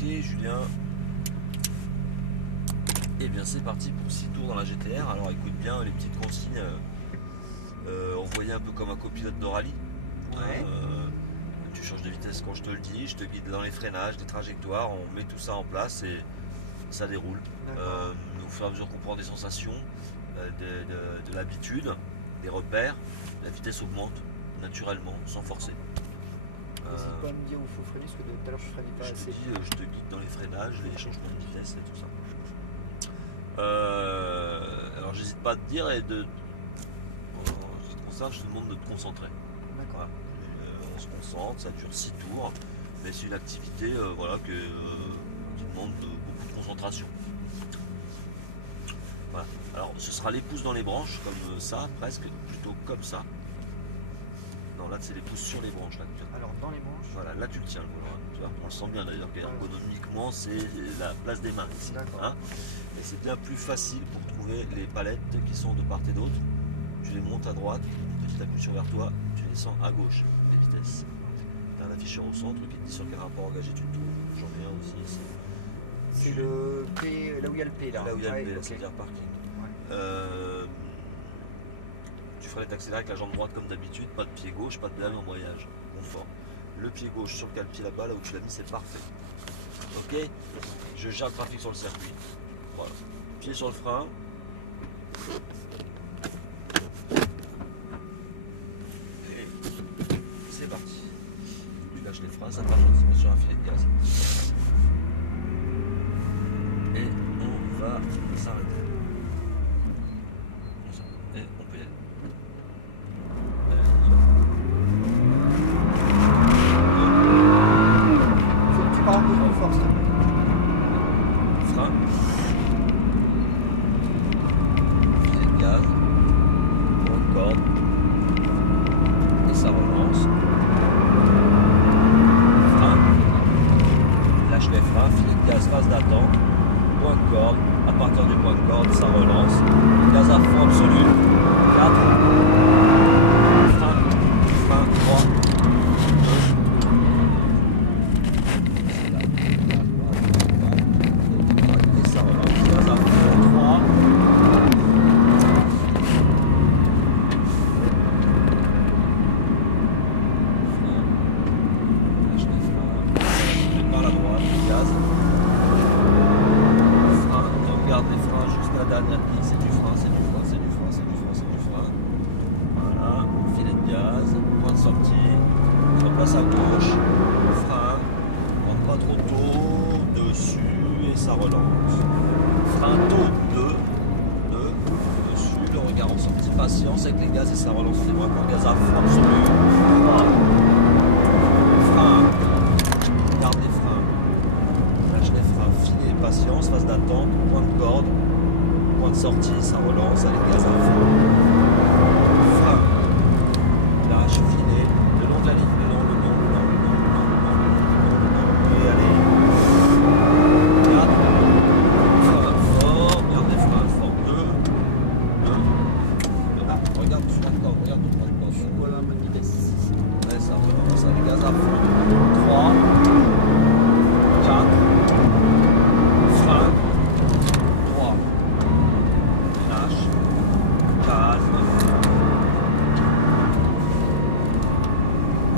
Ok Julien. Et bien c'est parti pour 6 tours dans la GTR. Alors écoute bien les petites consignes. On voyait un peu comme un copilote de rallye. Ouais. Tu changes de vitesse quand je te le dis, je te guide dans les freinages, les trajectoires, on met tout ça en place et ça déroule. Au fur et à mesure qu'on prend des sensations, de l'habitude, des repères, la vitesse augmente naturellement, sans forcer. N'hésite pas à me dire où il faut freiner, parce que tout à l'heure je freinais pas assez. Je te guide dans les freinages, les changements de vitesse et tout ça. Alors j'hésite pas à te dire et en ce qui te concerne, je te demande de te concentrer. D'accord. Voilà. On se concentre, ça dure 6 tours, mais c'est une activité qui demande beaucoup de concentration. Voilà. Alors ce sera les pouces dans les branches, comme ça, presque, plutôt comme ça. Non, là c'est les pouces sur les branches. Là, Alors dans les branches. voilà, là tu le tiens le volant. Tu vois, on le sent bien d'ailleurs qu'ergonomiquement c'est la place des mains ici. Hein, et c'est bien plus facile pour trouver les palettes qui sont de part et d'autre. Tu les montes à droite, petite impulsion vers toi, tu les sens à gauche, les vitesses. Tu as un afficheur au centre qui te dit sur quel rapport engagé tu te trouves. J'en ai un aussi ici. C'est le P, là où il y a le P là. Là où il y a le P, okay. c'est-à-dire parking. Ouais. Tu ferais t'accélérer avec la jambe droite comme d'habitude, pas de pied gauche, pas de pédale d'embrayage. Confort. Le pied gauche sur le pied là-bas, là où tu l'as mis, c'est parfait. Ok. Je gère le trafic sur le circuit. Voilà. Pied sur le frein. Et c'est parti. Tu lâches les freins, ça part gentiment sur un filet de gaz. Et on va s'arrêter. Et on peut y aller. Allez, on y va. Faut que tu parles un peu plus fort, s'il te plaît. Frein. Filet de gaz. Point de corde. Et ça relance. Frein. Lâche les freins. Filet de gaz, phase d'attente. Point de corde. À partir du point de corde, ça relance. Gaz à fond absolu. 4. Frein. 3. Et ça relance. Gaz à fond. 3. Lâche les freins. Prépare la droite. Gaz. Garde les freins jusqu'à la dernière ligne, c'est du frein, c'est du frein, c'est du frein, c'est du frein, c'est du frein. Voilà, filet de gaz, point de sortie, se replace à gauche, frein, on rentre pas trop tôt, dessus et ça relance. Frein tôt, 2, dessus, le regard en sortie, patience avec les gaz et ça relance, on est vraiment gaz à fond absolu. 3, frein, garde les freins. Lâche les freins, filet, patience, phase d'attente, point de corde, point de sortie, ça relance, avec gaz à fond. Frein, lâche, filet, le long de la ligne, le long. Et allez. 4, frein fort, garde les freins fort, 2, 1. Là, regarde sur la corde, regarde ton point de corde. Voilà un mode vitesse. Ouais, ça relance avec gaz à fond. 3, 4. Frein, 3, lâche, calme,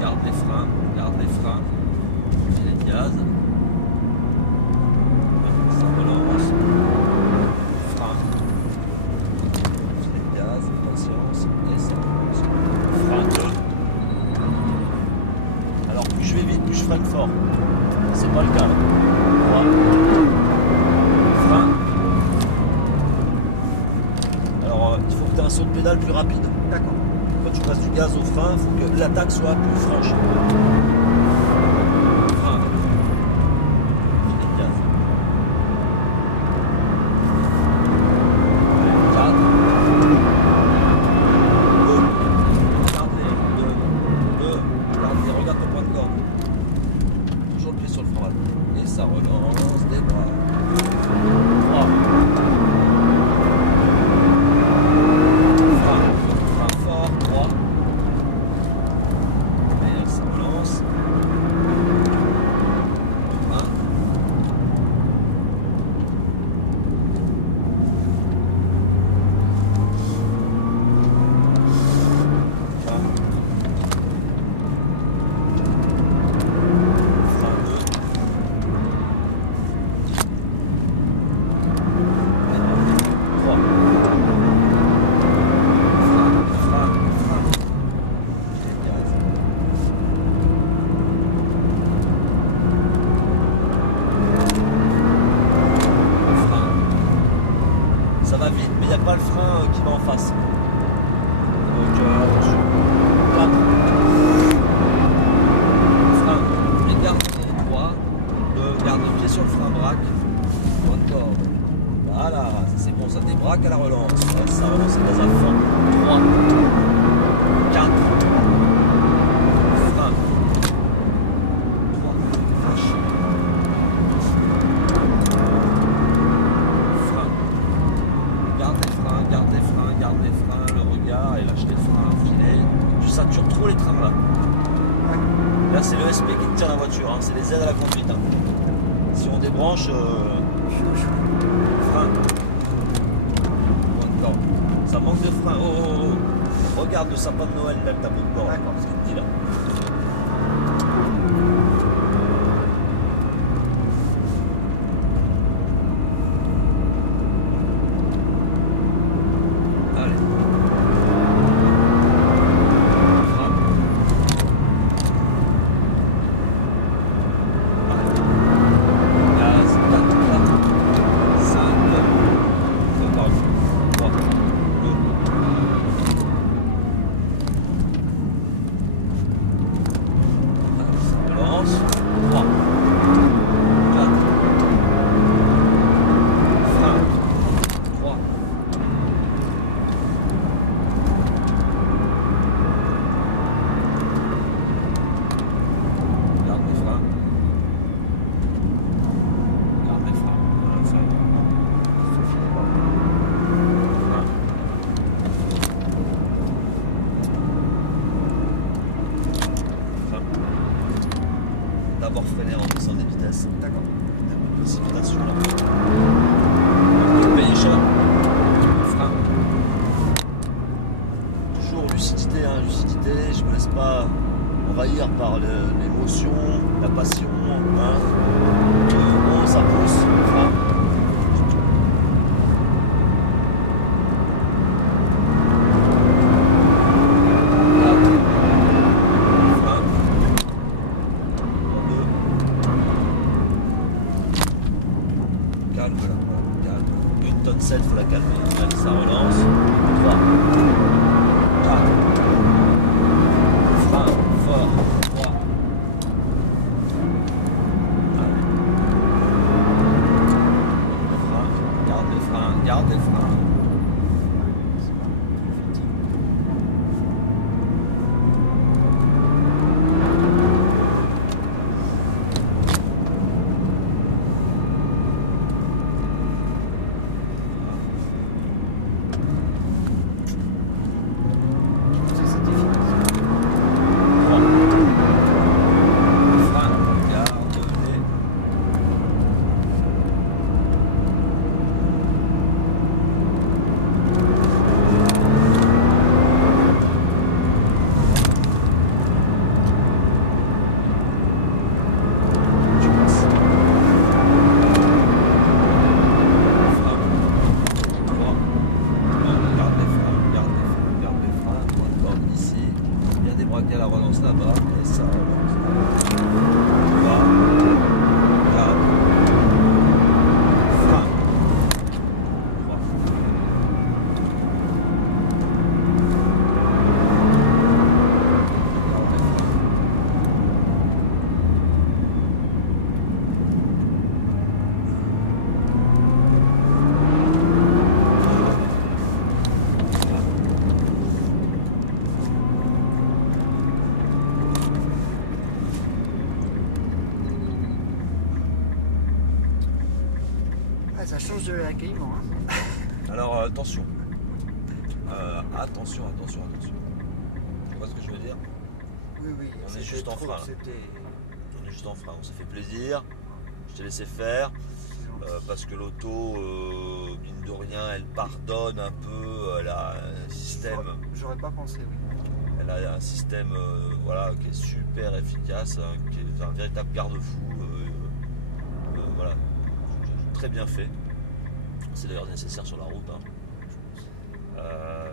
garde les freins, filet de gaz, ça relance, frein, filet de gaz, patience, et ça relance, frein 2. Alors plus je vais vite, plus je freine fort, c'est pas le cas là. 3, frein. Alors il faut que tu aies un saut de pédale plus rapide. D'accord. Quand tu passes du gaz au frein, il faut que l'attaque soit plus franche. Frein. Filet de gaz. 4. Garde-les, regarde ton point de corde. Toujours le pied sur le frein. Et ça relance, des bras. 3. Frein fort, 3. Et ça relance. 1. n'y a pas le frein qui va en face. Donc attention. Là. Frein. Et garde droit. Garde le pied sur le frein braque. Droit de corde. Voilà, ça c'est bon, ça débraque à la relance. Ouais, ça relance les gaz à fond. 3, 4, frein. 3, lâche. Frein. Garde les freins, le regard et lâche les freins, filet. Tu satures trop les trains là. Là c'est le SP qui te tient la voiture, hein. C'est les aides à la conduite. Hein. Si on débranche, frein. Bon, ça manque de frein. Oh. Regarde le sapin de Noël, là, le tableau de bord. D'accord. Ce qu'il te dit là. Allez. Frappe. Allez. Gaz, 4, 5, 3, 2. Lance. 3, 4. Frein. 3. Garde les freins. Garde les freins. Voilà, ça y est. Frein. Frein. D'abord freiner en baissant des vitesses. D'accord. Des précipitations là. Le payer cher. Frein. Toujours lucidité, hein, lucidité. Je me laisse pas envahir par l'émotion, la passion. Hein. Bon, ça pousse. Frein. Calme là, calme. 1 tonne 7, faut la calmer. Allez, ça relance. 3, 4. Frein, fort. 3. Allez. Frein, garde les freins, garde les freins. C'était fini. 3. Frein, garde-les. Tu passes. Frein. 3. Garde les freins, garde les freins, garde les freins. Point de corde ici. Bien débraqué à la relance là-bas. Et ça relance. 3, 4. Frein. 3. Garde les freins. Ah, ça change de l'accueillement. Hein. Alors attention. Attention. Tu vois ce que je veux dire? Oui. On est c'était juste en trop, frein, là. On est juste en frein, on s'est fait plaisir. Je t'ai laissé faire. Parce que l'auto, mine de rien, elle pardonne un peu. Elle a un système, J'aurais pas pensé, oui. voilà, qui est super efficace, hein, qui est un véritable garde-fou. Voilà, très bien fait. C'est d'ailleurs nécessaire sur la route. Hein.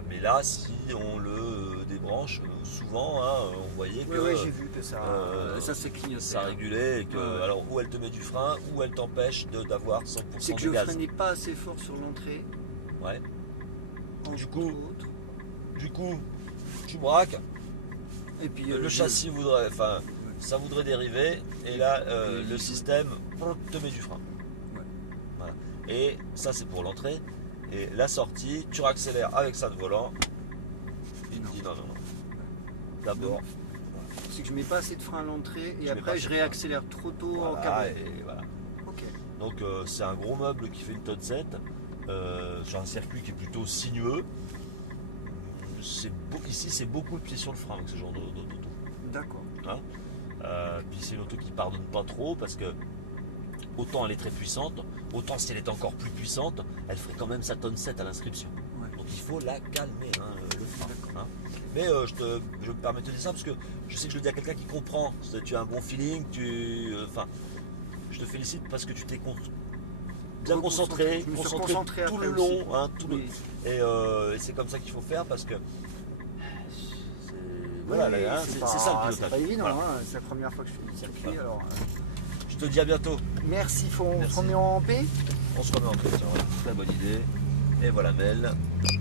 Mais là, si on le débranche, souvent, hein, on voyait que Oui, j'ai vu que ça s'est clignoté. ça régulait et que, Ouais. alors, ou elle te met du frein, ou elle t'empêche d'avoir 100% C'est que de je gaz. freinais pas assez fort sur l'entrée. Ouais. Du coup, autre. tu braques, Et puis le châssis voudrait, enfin, ça voudrait dériver, et là, le système te met du frein. Ouais. Voilà. Et ça, c'est pour l'entrée. Et la sortie, tu réaccélères avec ça de volant. Il te dit non. D'abord, C'est que je mets pas assez de frein à l'entrée et mets pas après assez je de réaccélère trop tôt en voilà, carbone. et voilà. Ok. Donc c'est un gros meuble qui fait une tonne 7 sur un circuit qui est plutôt sinueux. Ici c'est beaucoup de pied sur le frein avec ce genre d'auto. D'accord. Hein. Puis c'est une auto qui pardonne pas trop parce que autant elle est très puissante, autant si elle est encore plus puissante, elle ferait quand même sa tonne 7 à l'inscription. Ouais. Donc il faut la calmer, hein, le frein. Hein. Mais je me permets de te dire ça parce que je sais que je le dis à quelqu'un qui comprend. Tu as un bon feeling, je te félicite parce que tu t'es bien concentré, Je me suis concentré tout après le aussi. long, hein, Oui. et c'est comme ça qu'il faut faire parce que voilà, Oui, là, c'est c'est pas- ça le C'est pilotage. pas évident, Voilà. hein. C'est la première fois que je fais du circuit. Voilà. Alors, Je te dis à bientôt. merci, on Merci. se remet en paix. On se remet en question. Très bonne idée. Et voilà Mel.